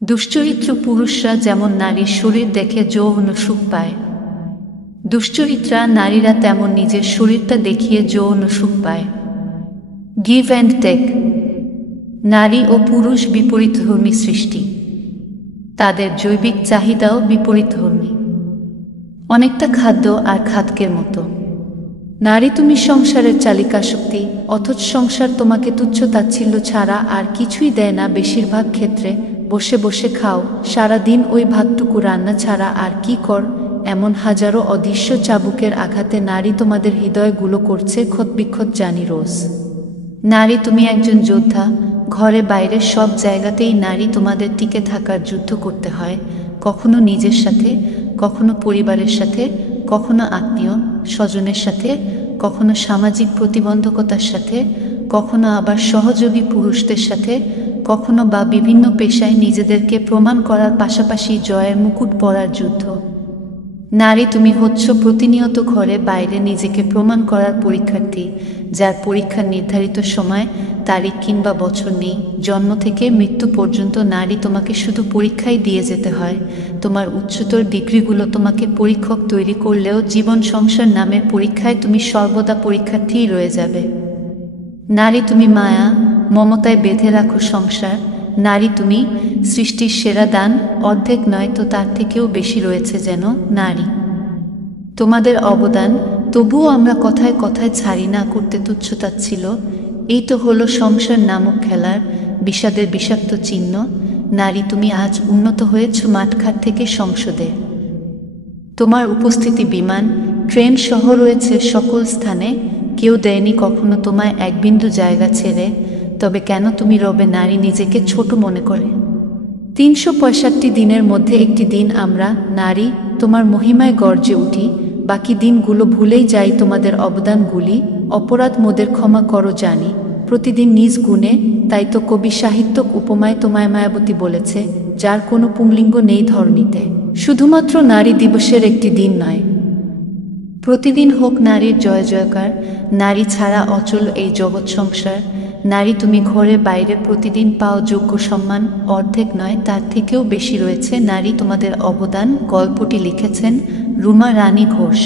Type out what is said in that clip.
দুশ্চরিত্র পুরুষরা যেমন নারীর শরীর দেখে যৌন সুখ পায়, দুশ্চরিত্রা নারীরা তেমন নিজের শরীরটা দেখিয়ে যৌন সুখ পায়। Give and take. নারী ও পুরুষ বিপরীতধর্মী সৃষ্টি, তাদের জৈবিক চাহিদাও বিপরীতধর্মী, অনেকটা খাদ্য আর খাদকের মতো। নারী তুমি সংসারের চালিকা শক্তি, অথচ সংসার তোমাকে তুচ্ছ তাচ্ছিল্য ছাড়া আর কিছুই দেয় না। বেশিরভাগ ক্ষেত্রে বসে বসে খাও, সারা দিন ওই ভাতটুকু রান্না ছাড়া আর কি কর। এমন হাজারো অদৃশ্য চাবুকের আঘাতে নারী তোমাদের হৃদয়গুলো করছে ক্ষতবিক্ষত জানি রোজ। নারী তুমি একজন যোদ্ধা, ঘরে বাইরে সব জায়গাতেই নারী তোমাদের টিকে থাকার যুদ্ধ করতে হয়। কখনো নিজের সাথে, কখনো পরিবারের সাথে, কখনো আত্মীয় স্বজনের সাথে, কখনো সামাজিক প্রতিবন্ধকতার সাথে, কখনো আবার সহযোগী পুরুষদের সাথে, কখনো বা বিভিন্ন পেশায় নিজেদেরকে প্রমাণ করার পাশাপাশি জয়ের মুকুট পরার যুদ্ধ। নারী তুমি হচ্ছ প্রতিনিয়ত ঘরে বাইরে নিজেকে প্রমাণ করার পরীক্ষার্থী, যার পরীক্ষার নির্ধারিত সময়, তারিখ কিংবা বছর নেই। জন্ম থেকে মৃত্যু পর্যন্ত নারী তোমাকে শুধু পরীক্ষাই দিয়ে যেতে হয়। তোমার উচ্চতর ডিগ্রিগুলো তোমাকে পরীক্ষক তৈরি করলেও জীবন সংসার নামের পরীক্ষায় তুমি সর্বদা পরীক্ষার্থীই রয়ে যাবে। নারী তুমি মায়া মমতায় বেঁধে রাখো সংসার। নারী তুমি সৃষ্টির সেরা দান, অর্ধেক নয় তো তার থেকেও বেশি রয়েছে যেন নারী। তোমাদের অবদান তবুও আমরা কথায় কথায় ছাড়ি না করতে তুচ্ছতাচ্ছিল। এই তো হলো সংসার নামক খেলার বিষাদের বিষাক্ত চিহ্ন। নারী তুমি আজ উন্নত হয়েছ মাঠঘাট থেকে সংসদে। তোমার উপস্থিতি বিমান, ট্রেন সহ রয়েছে সকল স্থানে। কেউ দেয়নি কখনো তোমায় এক বিন্দু জায়গা ছেড়ে। তবে কেন তুমি রবে নারী নিজেকে ছোট মনে করে? ৩৬৫ দিনের মধ্যে একটি দিন আমরা নারী তোমার মহিমায় গর্জে উঠি। বাকি দিনগুলো ভুলেই যাই তোমাদের অবদানগুলি। অপরাধ মোদের ক্ষমা করো জানি, প্রতিদিন নিজ গুণে। তাই তো কবি সাহিত্যক উপমায় তোমায় মায়াবতী বলেছে, যার কোনো পুংলিঙ্গ নেই ধরণীতে। শুধুমাত্র নারী দিবসের একটি দিন নয়, প্রতিদিন হোক নারীর জয় জয়কার। নারী ছাড়া অচল এই জগৎ সংসার। নারী তুমি ঘরে বাইরে প্রতিদিন পাও যোগ্য সম্মান, অর্ধেক নয় তার থেকেও বেশি রয়েছে নারী তোমাদের অবদান। গল্পটি লিখেছেন রুমা রানী ঘোষ।